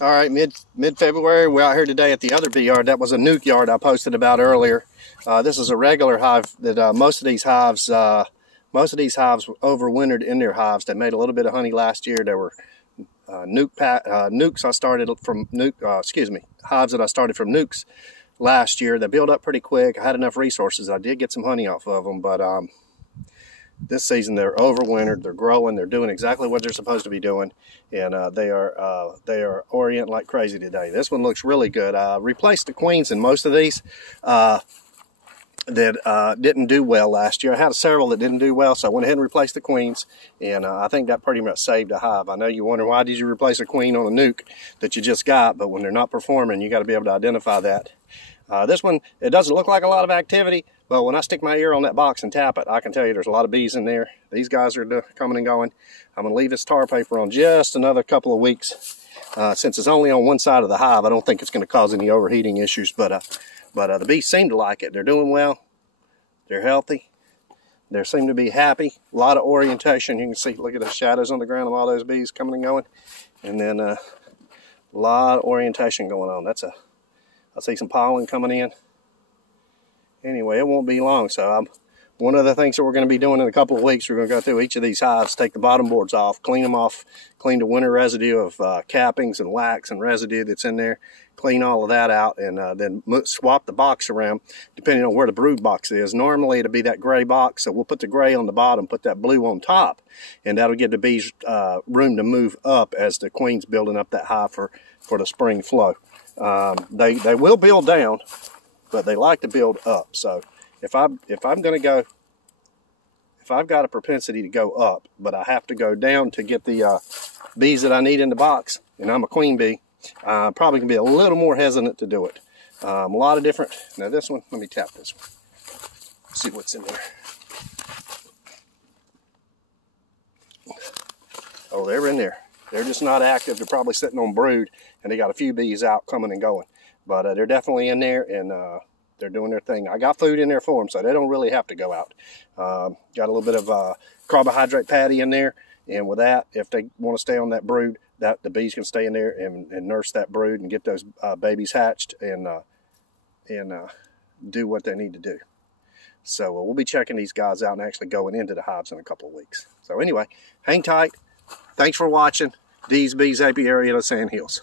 All right, mid-February, we're out here today at the other bee yard. That was a nuke yard I posted about earlier. This is a regular hive that most of these hives overwintered in their hives. They made a little bit of honey last year. There were nukes I started from hives that I started from nukes last year. They built up pretty quick. I had enough resources. I did get some honey off of them, but this season they're overwintered, they're growing, they're doing exactly what they're supposed to be doing, and they are orienting like crazy today. This one looks really good. Replaced the queens in most of these that didn't do well last year. I had several that didn't do well, so I went ahead and replaced the queens, and I think that pretty much saved a hive. I know you wonder, why did you replace a queen on a nuke that you just got? But when they're not performing, you got to be able to identify that. This one, it doesn't look like a lot of activity, but when I stick my ear on that box and tap it, I can tell you there's a lot of bees in there. These guys are coming and going. I'm going to leave this tar paper on just another couple of weeks. Since it's only on one side of the hive, I don't think it's going to cause any overheating issues, but the bees seem to like it. They're doing well. They're healthy. They seem to be happy. A lot of orientation. You can see, look at the shadows on the ground of all those bees coming and going. And then a lot of orientation going on. I see some pollen coming in. Anyway, it won't be long. So one of the things that we're going to be doing in a couple of weeks, we're going to go through each of these hives, take the bottom boards off, clean them off, clean the winter residue of cappings and wax and residue that's in there, clean all of that out, and then swap the box around depending on where the brood box is. Normally it'll be that gray box, so we'll put the gray on the bottom, put that blue on top, and that'll give the bees room to move up as the queen's building up that hive for the spring flow. They will build down, but they like to build up. So if I've got a propensity to go up, but I have to go down to get the bees that I need in the box, and I'm a queen bee, probably gonna be a little more hesitant to do it. A lot of different. Now this one, let me tap this one. See what's in there. Oh, they're in there. They're just not active. They're probably sitting on brood, and they got a few bees out coming and going. But they're definitely in there, and they're doing their thing. I got food in there for them, so they don't really have to go out. Got a little bit of carbohydrate patty in there, and with that, if they want to stay on that brood, that the bees can stay in there and nurse that brood and get those babies hatched and do what they need to do. So we'll be checking these guys out and actually going into the hives in a couple of weeks. So anyway, hang tight. Thanks for watching. These Bees Apiary of the Sandhills.